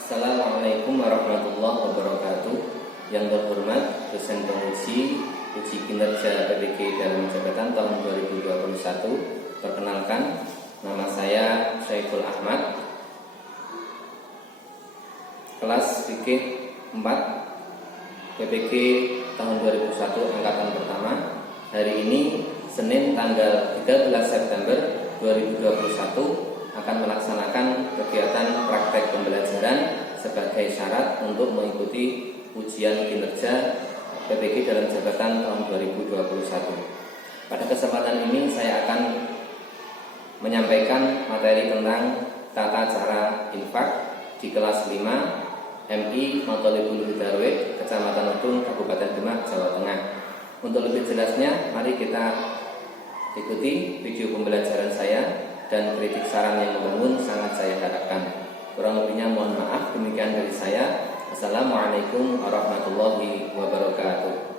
Assalamualaikum warahmatullahi wabarakatuh. Yang terhormat dosen penguji uji kinerja PPG dalam jabatan tahun 2021. Perkenalkan, nama saya Syaiful Ahmad, kelas fikih 4 PPG tahun 2001 angkatan pertama. Hari ini Senin tanggal 13 September 2021 akan melaksanakan kegiatan praktek pembelajaran sebagai syarat untuk mengikuti ujian kinerja PPG dalam jabatan tahun 2021. Pada kesempatan ini saya akan menyampaikan materi tentang tata cara infak di kelas 5 MI Mathalibul Hudairah, Kecamatan Udung, Kabupaten Demak, Jawa Tengah. Untuk lebih jelasnya, mari kita ikuti video pembelajaran saya, dan kritik saran yang membangun sangat saya harapkan. Kurang lebihnya mohon maaf. Demikian dari saya. Assalamualaikum warahmatullahi wabarakatuh.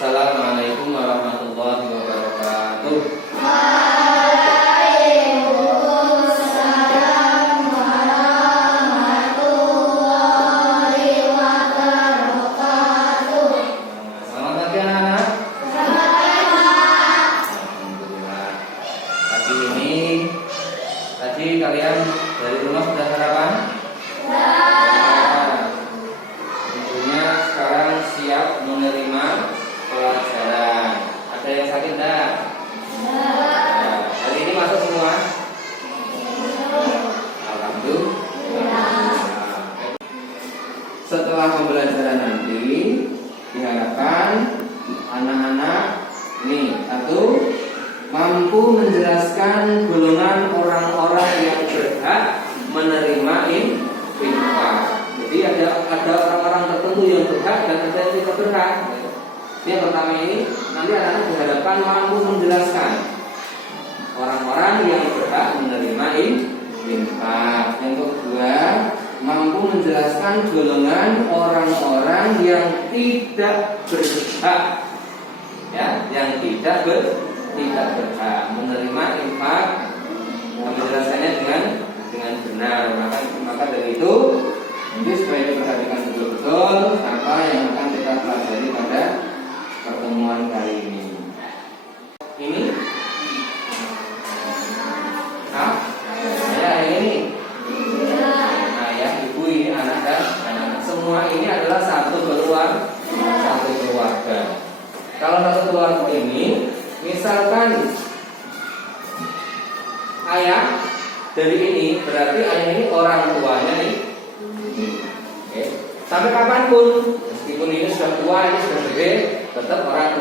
Assalamualaikum warahmatullahi wabarakatuh. Waalaikumsalam warahmatullahi wabarakatuh. Selamat pagi anak-anak. Alhamdulillah. Tadi kalian dari rumah sudah sarapan? Tentunya sekarang siap menerima pelajaran. Ada yang sakit enggak? Hari ini masuk semua? Alhamdulillah. Setelah pembelajaran nanti diharapkan anak-anak satu, mampu menjelaskan golongan orang-orang yang berhak menerima infak. Jadi ada orang-orang tertentu yang berhak dan ada yang tidak berhak. Yang pertama ini nanti anak-anak diharapkan mampu menjelaskan orang-orang yang berhak menerima infak. Yang kedua, mampu menjelaskan golongan orang-orang yang tidak berhak, ya, yang tidak berhak menerima infak. Menjelaskannya dengan benar. Maka dari itu nanti supaya diperhatikan betul-betul apa yang akan kita pelajari pada pertemuan kali ini. Ini ayah ini, ayah, ibu ini, anak dan anak. Semua ini adalah satu keluarga. Kalau satu keluarga ini, misalkan ayah dari ini, berarti ayah ini orang tuanya nih. Oke. Sampai kapanpun, meskipun ini sudah tua, ini sudah gede, tetap orang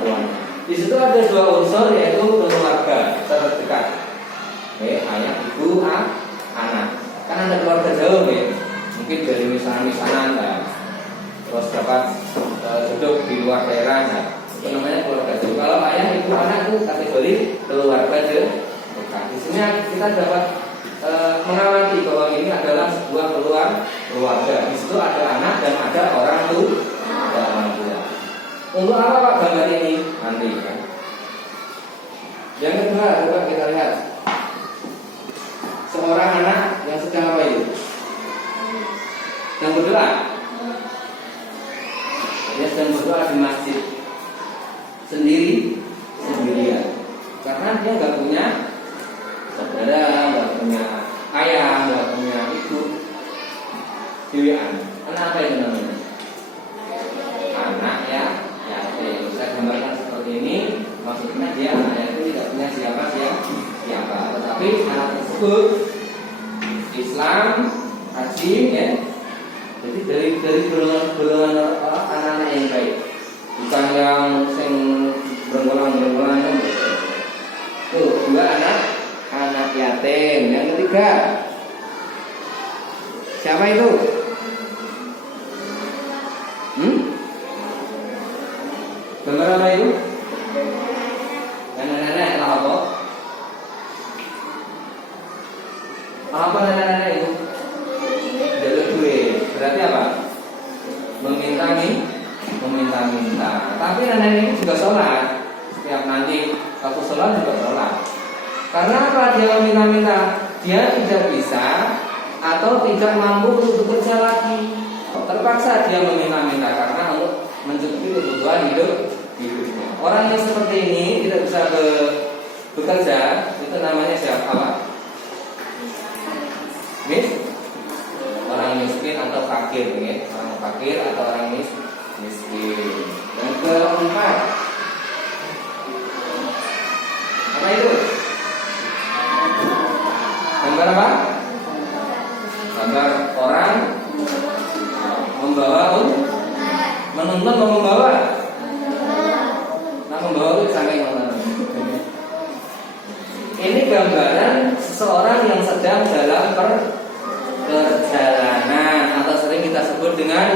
tuanya. Di situ ada dua unsur, yaitu keluarga terdekat. Oke, ayah, ibu, anak. Kan ada keluarga jauh ya. Mungkin dari misanan terus dapat duduk di luar daerah, itu namanya keluarga jauh. Kalau ayah, ibu, anak itu kategori keluarga jauh. Di sini kita dapat mengamati bahwa ini adalah sebuah keluarga. Di situ ada anak dan ada orang tua. Untuk apa Pak gambar ini? Nanti kan Yang kedua, coba kita lihat seorang anak yang sedang apa itu? Yang berdoa. Dia sedang berdoa di masjid sendirian. Karena dia nggak punya saudara, nggak punya ayah, nggak punya ibu. Dewean. Anak apa itu namanya? Anak ya. Saya gambarkan seperti ini. Maksudnya dia anak itu tidak punya siapa. Tetapi anak tersebut Islam, haji, ya. Jadi dari golongan anak-anak yang baik, bukan yang berenggolan-enggolan. Tuh, dua anak yatim. Yang ketiga, siapa itu? Gambar apa itu? Nenek-nenek lah apa? Apa nenek-nenek itu? Jalur duit. Berarti apa? Meminta. Tapi nenek ini juga sholat. Setiap nanti waktu sholat juga sholat. Karena apa dia meminta? Dia tidak bisa atau tidak mampu untuk bekerja lagi. Terpaksa dia meminta karena untuk mencukupi kebutuhan hidupnya. Orang yang seperti ini tidak bisa bekerja, itu namanya siapa? Orang miskin atau fakir, ya. Orang fakir atau orang miskin. Yang keempat, apa itu? Gambar apa? Gambar orang membawa menuntun atau membawa? Nah, membawa itu sampai mana? Ini gambaran seseorang yang sedang dalam perjalanan atau sering kita sebut dengan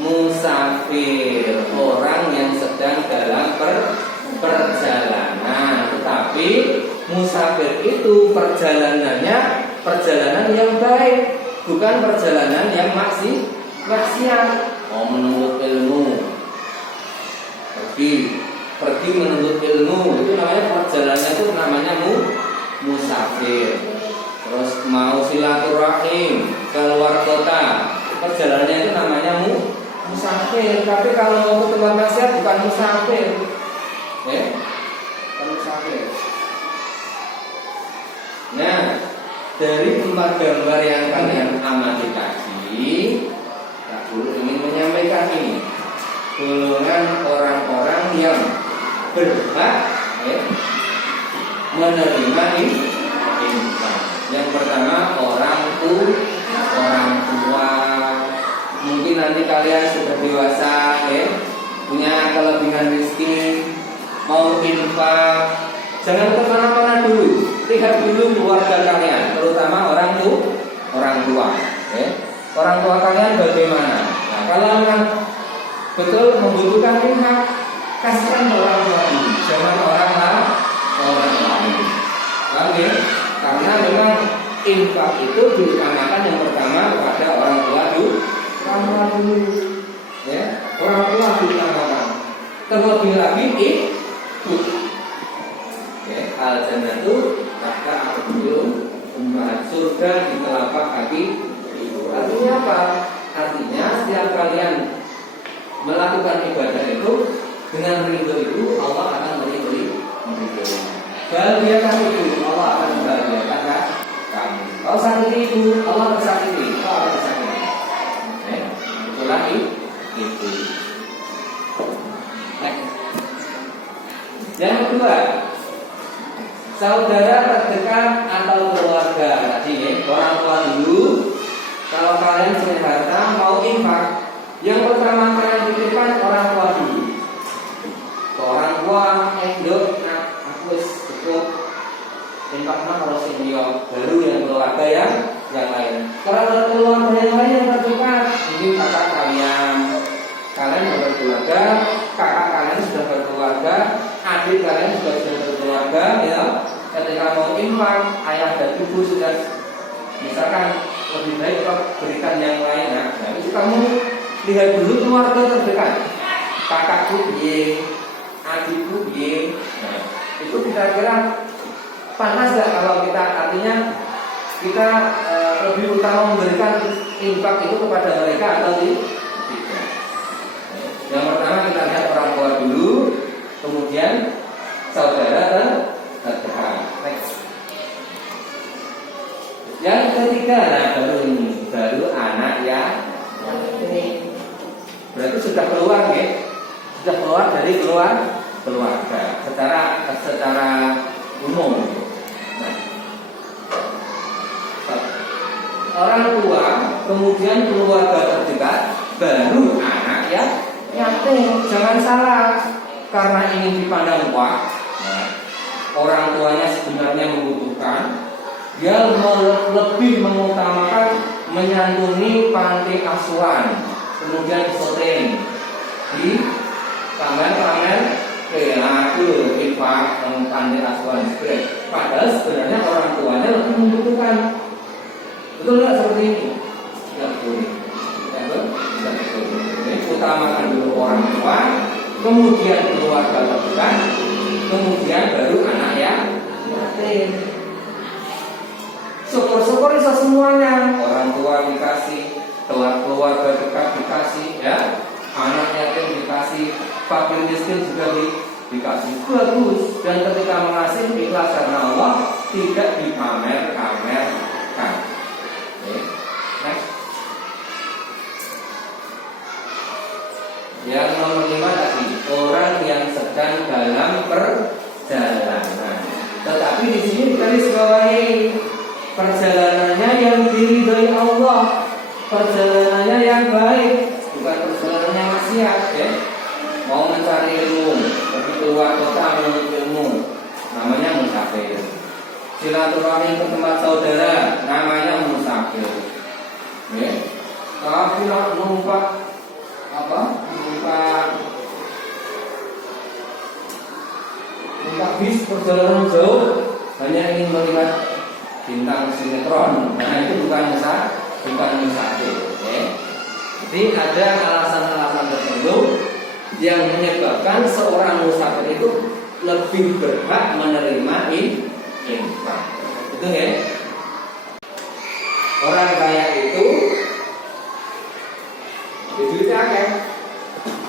musafir, orang yang sedang dalam perjalanan. Tetapi musafir itu perjalanan yang baik, bukan perjalanan yang maksiat. Menuntut ilmu, pergi menuntut ilmu, itu namanya perjalanan, itu namanya musafir. Terus mau silaturahim keluar kota, perjalanannya itu namanya musafir. Tapi kalau ke tempat maksiat bukan musafir, bukan musafir. Nah, dari 4 gambar yang kalian amati tadi, Kak Guru ingin menyampaikan ini. Golongan orang-orang yang berhak menerima infak. Yang pertama orang tua. Mungkin nanti kalian sudah dewasa, punya kelebihan rezeki, mau infak. Jangan kemana-mana dulu. Lihat dulu keluarga kalian, terutama orang tua. Orang tua kalian bagaimana? Nah, kalau memang betul membutuhkan infak, kasihkan orang tua dulu, jangan orang lain. Oke? Karena memang infak itu diutamakan yang pertama kepada orang tua dulu. Orang tua diutamakan. Terlebih lagi ibu. Al-jannatu tahta aqdamil ummahat, surga di telapak kaki ibu. Artinya apa? Artinya setiap kalian melakukan ibadah itu dengan ridho itu, Allah akan meridhoi. Bahagiakan itu, Allah akan membahagiakan kamu. Kalau sakit itu, Allah tersakiti, Allah akan tersakiti. Itulah itu. Yang kedua, saudara terdekat atau keluarga. Tadi orang tua dulu. Kalau kalian punya harta mau infak, yang pertama kalian pikirkan orang tua dulu. Orang tua endok, aku cukup infak kalau senior, baru yang keluarga yang lain. Kalau keluarga yang lain yang terdekat, mungkin kakak kalian berkeluarga, kakak kalian sudah berkeluarga, adik kalian juga sudah berkeluarga, ya. Ketika mau infak, ayah dan ibu sudah misalkan lebih baik berikan yang lain. Nah, itu kamu lihat dulu keluarga terdekat. Kakakku piye, adikku piye. Nah, itu kira-kira panas gak kalau kita artinya kita lebih utama memberikan infak itu kepada mereka atau tidak? Yang pertama kita lihat orang tua dulu, kemudian saudara terdekat. Next. Yang ketiga, nah baru anak ya. Berarti sudah keluar ya, sudah keluar dari keluarga secara umum. Nah, orang tua, kemudian keluarga terdekat, baru anak ya yatim. Jangan salah, karena ini dipandang wah, orang tuanya sebenarnya membutuhkan. Dia lebih mengutamakan menyantuni panti asuhan, kemudian shooting di pamer-pamer perilaku infak panti asuhan. Padahal sebenarnya orang tuanya lebih membutuhkan. Betul nggak seperti ini? Tidak boleh. Tidak boleh. Jadi utamakan dulu orang tua, kemudian keluarga terdekat, kemudian baru anak yang yatim. Syukur-syukur bisa semuanya. Orang tua dikasih, keluarga dekat dikasih, ya, anak yatim dikasih, fakir miskin juga dikasih. Bagus. Dan ketika mengasih ikhlas karena Allah, tidak dipamer-pamerkan. Next. Yang nomor 5 tadi, orang yang sedang dalam perjalanan. Tetapi di sini digarisbawahi perjalanannya yang diridhoi Allah, perjalanannya yang baik, bukan perjalanannya maksiat ya. Mau mencari ilmu, pergi keluar kota menuntut ilmu, namanya musafir. Silaturahmi ke tempat saudara, namanya musafir. Ya. Tapi nak numpak bis perjalanan jauh hanya ingin melihat bintang sinetron, nah itu bukan musafir. Okay. Jadi ada alasan-alasan tertentu yang menyebabkan seorang musafir itu lebih berhak menerima infak. Itu ya. Orang kaya itu duitnya kan,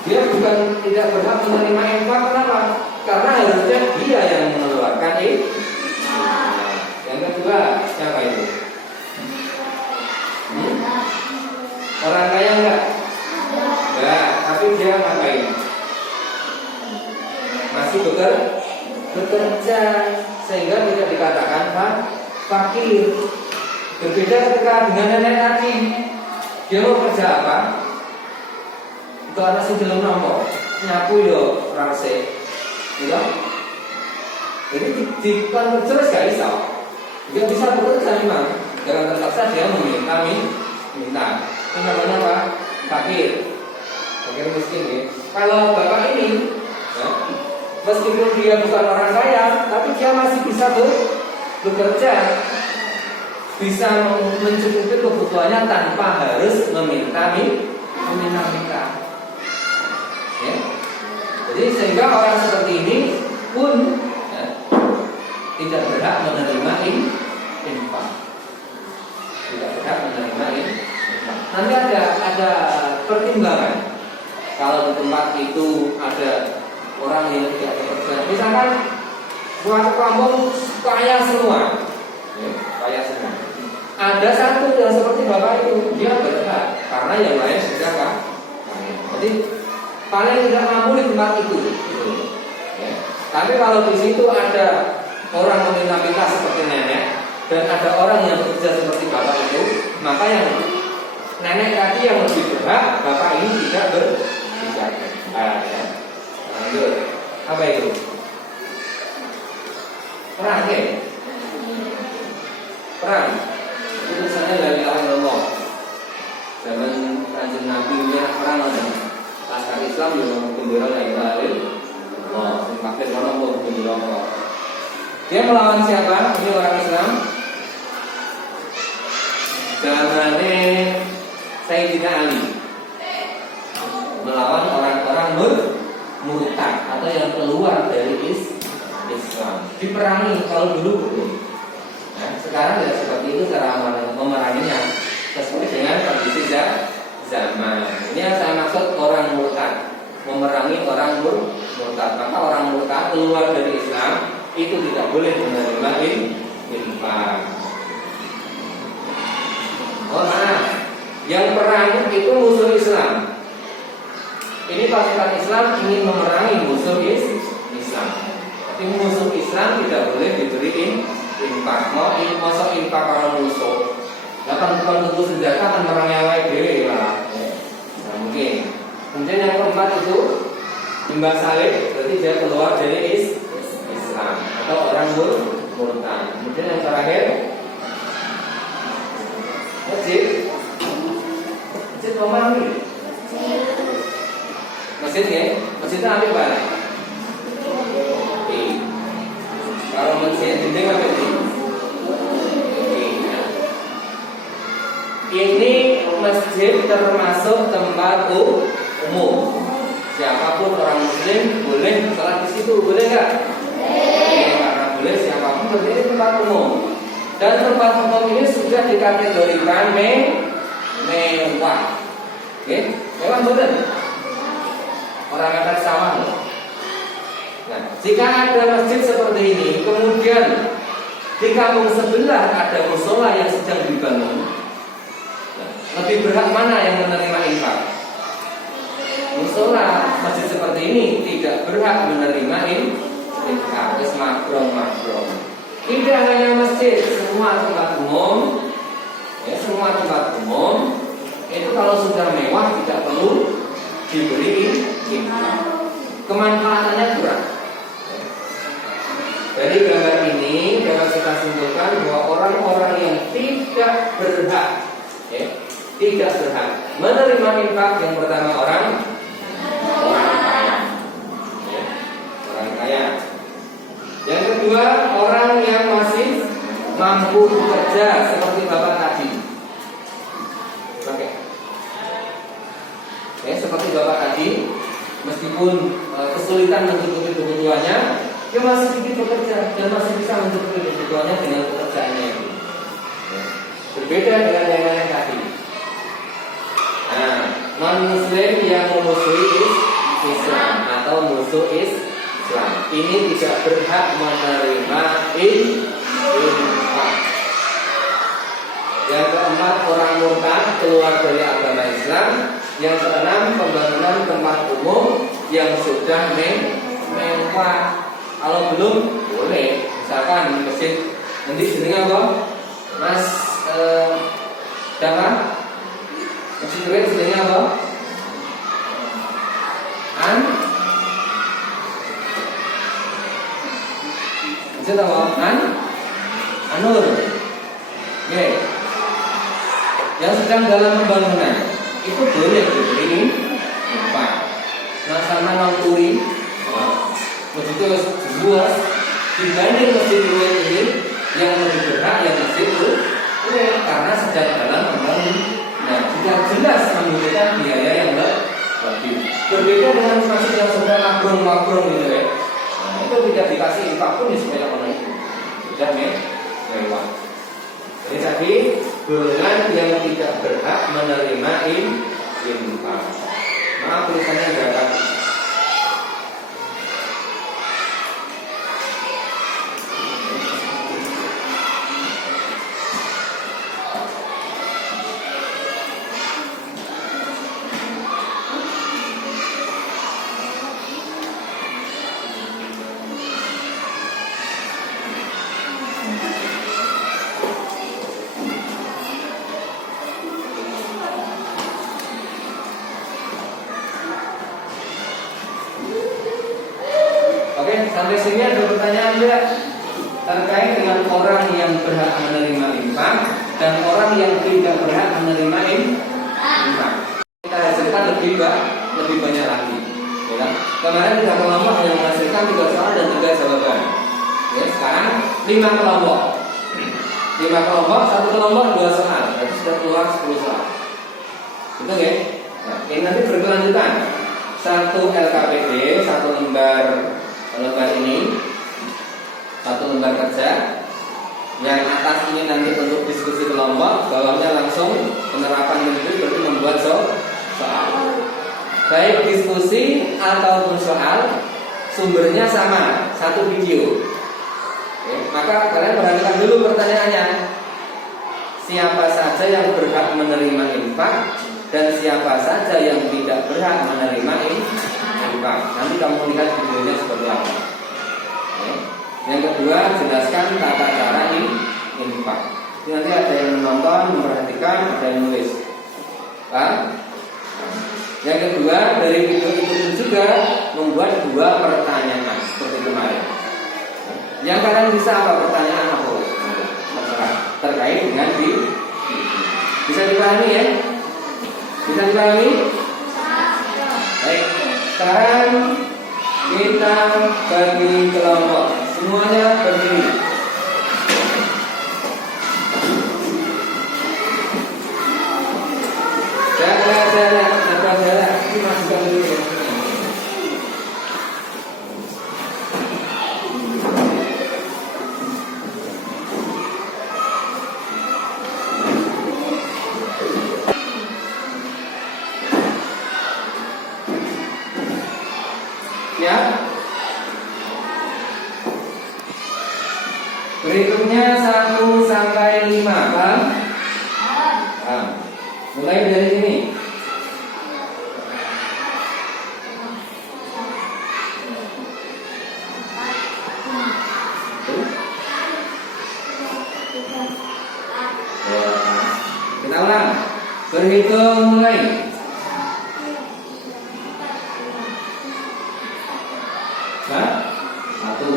dia bukan tidak berhak menerima infak. Kenapa? Karena harusnya dia yang mengeluarkan infak. Yang kedua, siapa itu? Orang kaya enggak? Enggak, tapi dia ngapain? Masih bekerja, sehingga tidak dikatakan fakir. Berbeda ketika dengan nenek tadi, dia mau kerja apa? Itu anak sing delok nompo, nyapu yo rarse. Gitu? Jadi di terus gak bisa. Dia bisa bekerja memang, jangan terpaksa dia minta. Itu namanya apa? Fakir miskin ya. Kalau bapak ini, ya, meskipun dia bukan orang kaya, tapi dia masih bisa bekerja, bisa mencukupi kebutuhannya tanpa harus meminta. Ya. Jadi sehingga orang seperti ini pun ya, tidak berhak menerima infak. Tidak berhak menerima infak. Nanti ada pertimbangan. Kalau di tempat itu ada orang yang tidak bekerja, misalkan suatu kampung kaya semua, ya, kaya semua. Ada satu yang seperti bapak itu, dia berhak karena yang lain sudah kaya. Jadi paling tidak mampu di tempat itu. Ya. Tapi kalau di situ ada orang meminta-minta seperti nenek dan ada orang yang bekerja seperti bapak itu, maka yang nenek tadi yang lebih berhak, bapak ini tidak bekerja. Ya. Lanjut. Apa itu? Perang ya? Perang. Itu misalnya la ilaha illallah. Zaman Kanjeng Nabi nya perang ada. Laskar Islam juga bendera la ilaha illallah. Kafir orang mau bendera apa? Dia melawan siapa? Ini orang Islam. Zamannya Sayyidina Ali. melawan orang-orang murtad atau yang keluar dari Islam. Diperangi kalau dulu boleh. Nah, sekarang tidak seperti itu cara memeranginya sesuai dengan kondisi zaman. Ini yang saya maksud orang murtad, memerangi orang murtad. Maka orang murtad keluar dari Islam itu tidak boleh menerima infak. Oh maaf, yang perang itu musuh Islam. Ini pasukan Islam ingin memerangi musuh Islam. Tapi musuh Islam tidak boleh diberi infak. Mau masuk infak para musuh. Bahkan bukan tentu senjata akan merangi awake dhewe lah. Nah, mungkin. Kemudian yang keempat itu timbang salib, berarti dia keluar dari Islam atau orang murtad. Kemudian yang terakhir masjid memahami. Masjid ya, masjidnya ambil balik. Kalau masjid dinding apa ini? Ini masjid termasuk tempat umum. Siapapun orang Muslim boleh sholat di situ, boleh nggak? Karena boleh siapapun berdiri tempat umum. Dan tempat umum ini sudah dikategorikan mewah. Oke, mewah betul. Orang akan sama. Nah, jika ada masjid seperti ini, kemudian di kampung sebelah ada musola yang sedang dibangun, lebih berhak mana yang menerima infak? Musola masjid seperti ini tidak berhak menerima infak. Terus makrom. Tidak hanya masjid, semua tempat umum, ya, semua tempat umum itu kalau sudah mewah tidak perlu diberi infak. Kemanfaatannya kurang. Dari gambar ini dapat kita simpulkan bahwa orang-orang yang tidak berhak, ya, tidak berhak menerima infak yang pertama orang kaya, ya, orang kaya. Yang kedua orang yang masih mampu bekerja seperti bapak tadi. Oke. Ya, seperti bapak tadi, meskipun kesulitan mencukupi kebutuhannya, dia masih sedikit bekerja dan masih bisa mencukupi kebutuhannya dengan pekerjaannya itu. Ya. Berbeda dengan yang lain tadi. Nah, non-Muslim yang memusuhi Islam atau musuh Islam ini tidak berhak menerima infak. Yang keempat orang murtad keluar dari agama Islam. Yang keenam pembangunan tempat umum yang sudah mewah. Kalau belum boleh, misalkan masjid nanti jenenge apa? Mas siapa? Masjid duit jenenge apa? Masjid apa? Anur. Oke. Yang sedang dalam pembangunan itu boleh diberi infak. Nah, sama nongturi begitu luas dibanding masjid ini yang lebih berhak yang masjid itu karena sedang dalam pembangunan. Nah, tidak jelas membutuhkan biaya yang lebih. Berbeda dengan masjid yang sudah makrung gitu ya. Nah, itu tidak dikasih infak pun sebanyak mana itu. Sudah mewah. Jadi tadi golongan yang tidak berhak menerima infak. Maaf tulisannya agak. Sampai sini ada pertanyaan enggak terkait dengan orang yang berhak menerima infak dan orang yang tidak berhak menerima infak. Kita hasilkan lebih banyak lagi. Ya. Kemarin kita kelompok yang menghasilkan 3 soal dan 3 jawaban. Ya, sekarang 5 kelompok. 5 kelompok, 1 kelompok 2 soal. Berarti sudah keluar 10 soal. Betul ya? Nah, ini nanti berkelanjutan. Satu LKPD, satu lembar ini, satu lembar kerja. Yang atas ini nanti untuk diskusi kelompok, bawahnya langsung penerapan metode berarti membuat soal. Baik diskusi ataupun soal, sumbernya sama, satu video. Oke, maka kalian perhatikan dulu pertanyaannya. Siapa saja yang berhak menerima infak dan siapa saja yang tidak berhak menerima infak. Nanti kamu lihat videonya seperti apa. Oke. Yang kedua, jelaskan tata cara infak. Nanti ada yang menonton, memperhatikan, ada yang nulis. Yang kedua, dari video itu juga membuat 2 pertanyaan seperti kemarin. Yang kalian bisa apa pertanyaan apa? Terkait dengan bisa dipahami ya? Bisa dipahami? Baik. Sekarang kita bagi kelompok. Semuanya berdiri. Jalan. Ini masukkan dulu ya. Ya. Berikutnya 1 sampai 5, paham? Paham. Mulai dari sini. Kita ulang. Berhitung mulai. Hah? 1.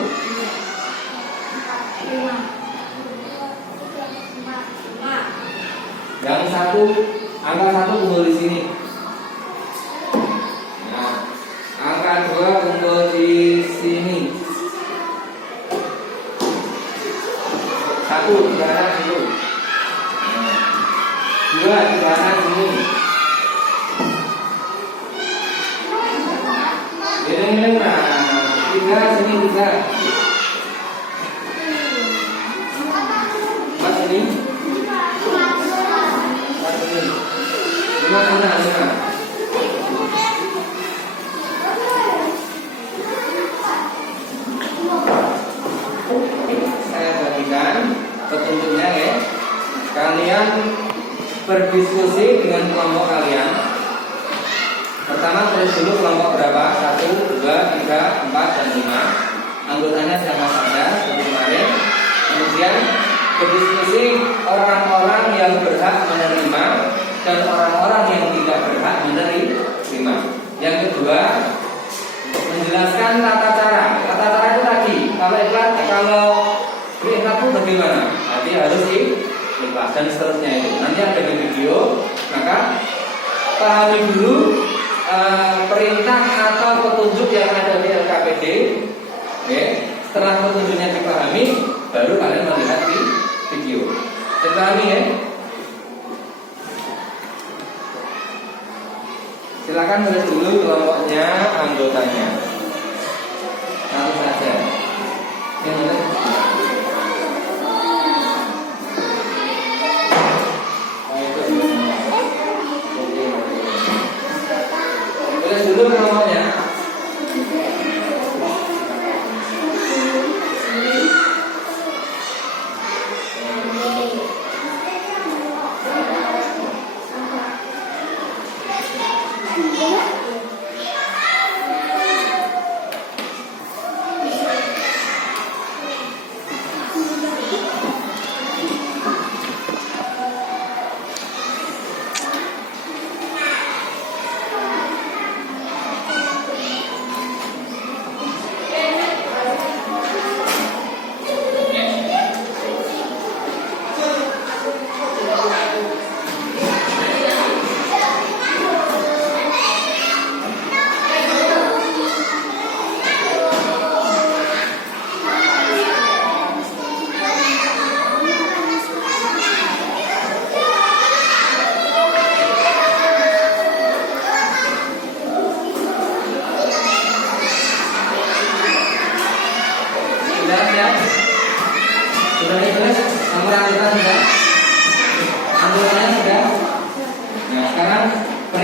Yang 1, angka 1 kumpul di sini. Nah, angka 2 kumpul di sini. 1 di kanan dulu. 2 di kanan sini. Ini nah, 3 sini 3. 4 sini. 5 sana 5. Saya bagikan petunjuknya ya. Kalian berdiskusi dengan kelompok kalian. Pertama tulis dulu kelompok berapa? 1, 2, 3, 4, dan 5. Anggotanya siapa saja seperti kemarin. Kemudian berdiskusi orang-orang yang berhak menerima dan orang-orang yang tidak berhak menerima. Yang kedua, menjelaskan tata cara. Tata cara itu tadi, kalau berikhlas itu bagaimana? Nanti harus ikhlas dan seterusnya itu. Nanti ada di video, maka pahami dulu perintah atau petunjuk yang ada di LKPD. Oke. Setelah petunjuknya dipahami, baru kalian melihat di video. Dipahami ya? Silakan tulis dulu kelompoknya, anggotanya. Satu saja. Yang ini. Tulis dulu kelompoknya.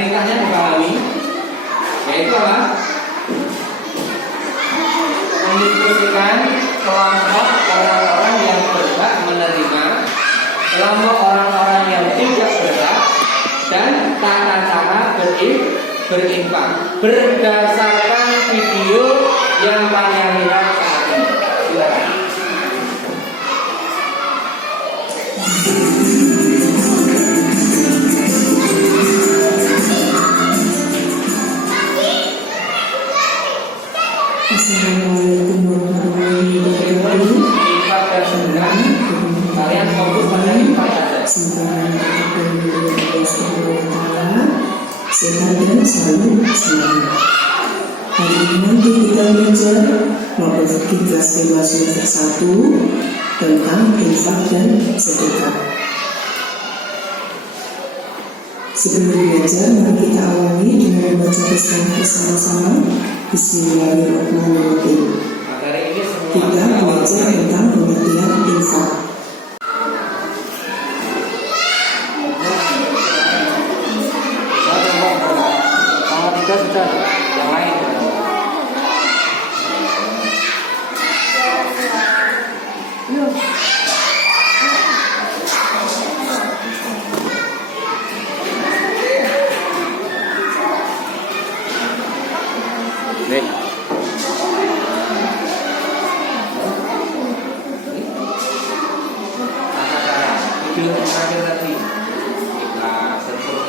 perintahnya dipahami, yaitu apa? Mendiskusikan kelompok orang-orang yang berhak menerima, kelompok orang-orang yang tidak berhak, dan tata cara berinfak berdasarkan video yang kalian lihat saat ini. Silakan. Assalamualaikum warahmatullahi wabarakatuh. Infak dan sedekah, kalian fokus pada infak saja. Semoga Allah Subhanahu wa Ta'ala sehat dan selalu selamat. Hari ini nanti kita belajar matematika kelas 5 semester 1 tentang infak dan sedekah. Sebelum belajar, mari kita awali dengan membaca bismillah bersama-sama. Bismillahirrahmanirrahim. Materi ini semua Kita belajar tentang pengertian infak. Kalau tidak sudah yang lain. Baik. Video terakhir tadi kita sentuh.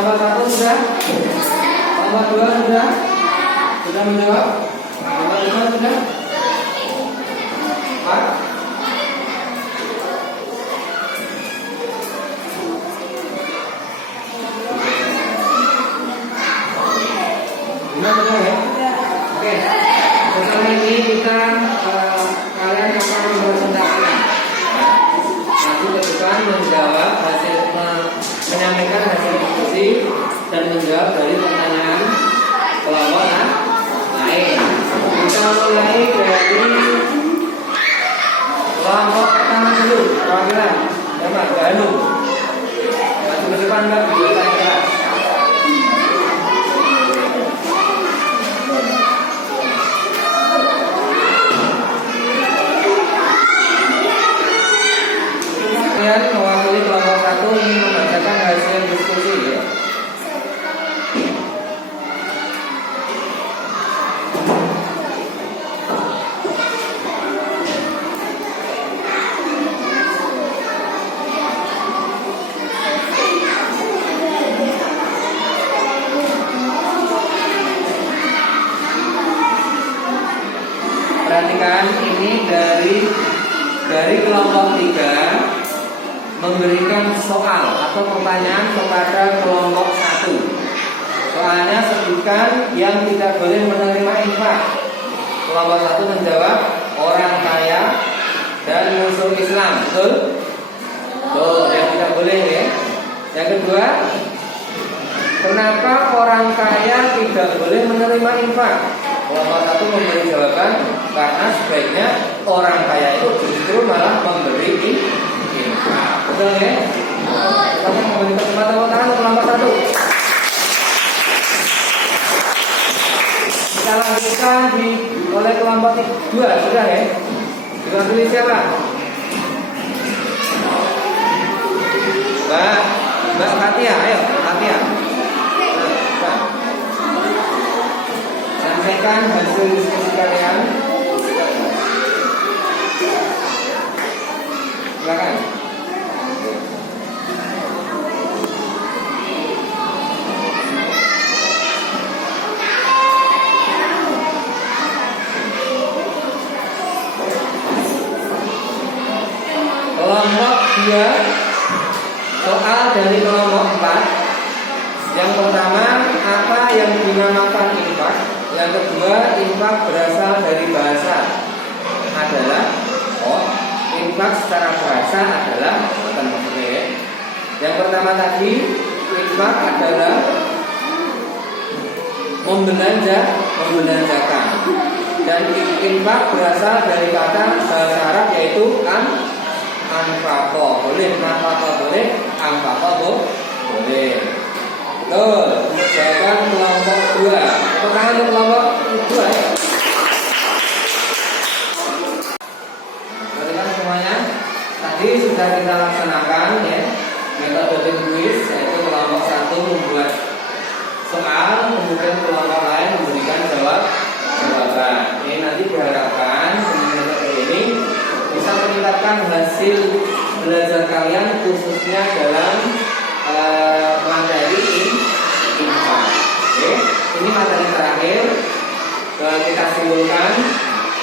Kelompok 1 sudah? Kelompok 2 sudah? Sudah menjawab? Kelompok 5 sudah? Pak? Lima sudah ya? Oke. Setelah ini kita kalian akan bersendakan. Nanti ke depan menjawab hasil menyampaikan hasil diskusi dan menjawab dari pertanyaan kelompok lain. Kita mulai dari kelompok pertama dulu. Perwakilan, ya Mbak Hanum. Maju ke depan Mbak, bertanya keras. Kalian mewakili kelompok 1 ingin membacakan hasil diskusi ya. Perhatikan ini dari kelompok 3 memberikan soal atau pertanyaan kepada kelompok 1. Soalnya sebutkan yang tidak boleh menerima infak. Kelompok 1 menjawab orang kaya dan musuh Islam. Betul? Betul, yang tidak boleh ya. Yang kedua, kenapa orang kaya tidak boleh menerima infak? Kelompok 1 memberi jawaban karena sebaiknya orang kaya itu justru malah memberi infak. Betul ya? Kamu memberi kesempatan tepuk tangan kelompok 1. Kita lanjutkan oleh kelompok 2 sudah ya? Diwakili siapa? Mbak Fatia, ayo Fatia. Sampaikan hasil diskusi kalian. Silakan. Kelompok 2 soal dari kelompok 4. Yang pertama, apa yang dinamakan infak? Yang kedua, infak berasal dari bahasa adalah infak secara bahasa adalah bukan maksudnya ya. Yang pertama tadi, infak adalah membelanjakan. Dan infak berasal dari kata bahasa Arab yaitu anfaqo. Boleh nafaqo boleh, anfaqo boleh. Betul. Jawaban kelompok 2. Pertanyaan untuk kelompok 2 ya. Perhatikan semuanya. Tadi sudah kita laksanakan ya metode kuis, yaitu kelompok 1 membuat soal, kemudian kelompok lain memberikan jawaban. Ini nanti diharapkan dengan metode ini bisa meningkatkan hasil belajar kalian khususnya dalam materi infak. Oke, ini materi terakhir. Kita simpulkan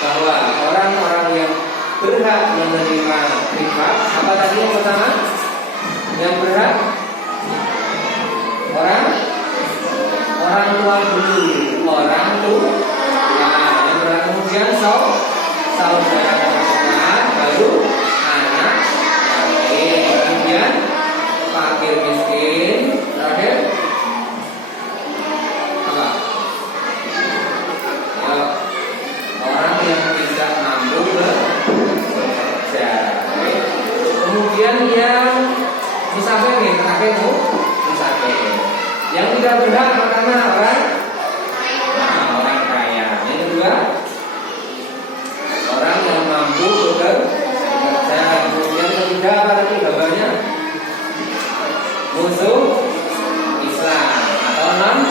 bahwa orang-orang yang berhak menerima infak, apa tadi yang pertama? Yang berhak orang tua dulu, orang tua. Nah, yang berhak kemudian saudara terdekat, baru anak, kemudian fakir miskin, terakhir apa? Ya, orang yang tidak mampu bekerja. Kemudian yang musafir nih, terakhir musafir. Yang tidak berhak pertama orang kaya. Yang kedua orang yang mampu bekerja. Kemudian ketiga apa tadi gambarnya? Musuh Islam atau non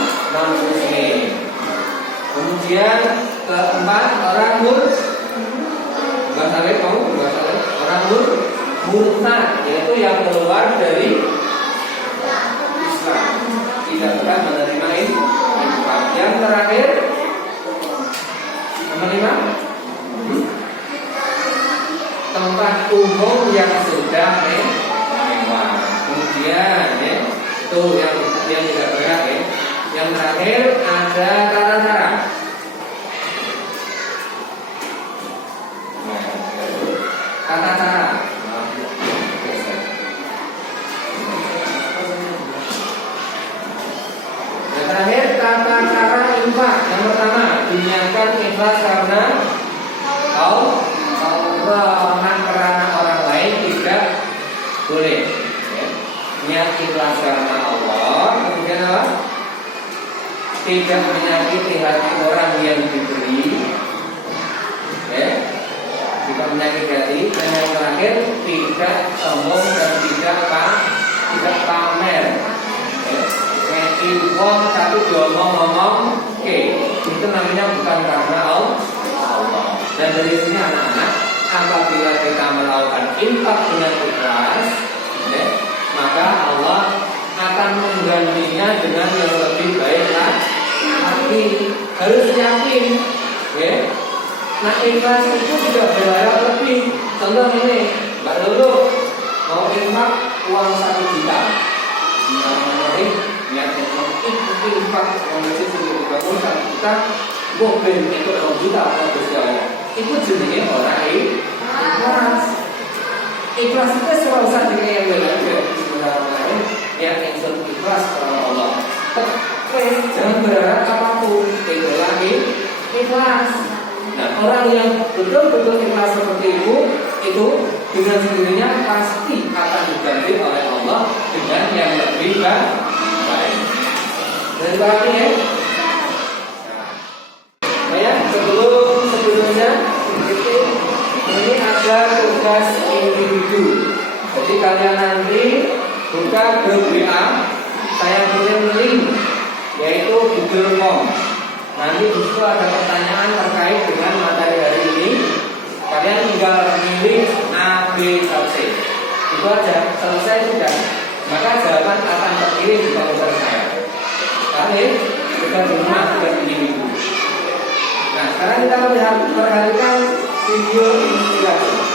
muslim. Kemudian keempat orang murtad, yaitu yang keluar dari Islam. Yang terakhir ada tata cara. Tata cara. Yang terakhir tata cara infak. Yang pertama, diniatkan ikhlas karena Allah, karena orang lain tidak boleh. Ya. Niat ikhlas karena Allah, kemudian apa? Tidak menyakiti hati orang yang diberi. Ya. Tidak menyakiti hati. Dan yang terakhir, tidak sombong dan tidak pamer. Ngeki wong tapi diomong-omong, oke, itu namanya bukan karena Allah. Dan dari sini anak-anak, apabila kita melakukan infak dengan ikhlas, maka Allah akan menggantinya dengan yang lebih baik lagi. Harus yakin, ya. Nah, ikhlas itu tidak berharap lebih. Contoh ini, Mbak Lulu mau infak uang 1 juta. Niat infak masjid 1 juta, mobil itu 2 juta atau berjaya. Itu jenisnya orang ikhlas. Ikhlas itu selalu saja yang belajar sebenarnya yang ingin ikhlas karena Allah. Jangan berharap apapun, itu lagi ikhlas. Nah, orang yang betul-betul ikhlas seperti itu dengan sendirinya pasti akan diganti oleh Allah dengan yang lebih baik. Dan lagi ya. Nah, ya, sebelumnya ini ada tugas individu. Jadi kalian nanti buka grup WA, saya kirim link yaitu Google Form. Nanti di situ ada pertanyaan terkait dengan materi hari ini. Kalian tinggal pilih A, B, atau C. Itu aja, selesai sudah. Maka jawaban akan terkirim di komputer saya. Terakhir, kita di rumah tugas individu. Nah, sekarang kita perhatikan video ilustrasi.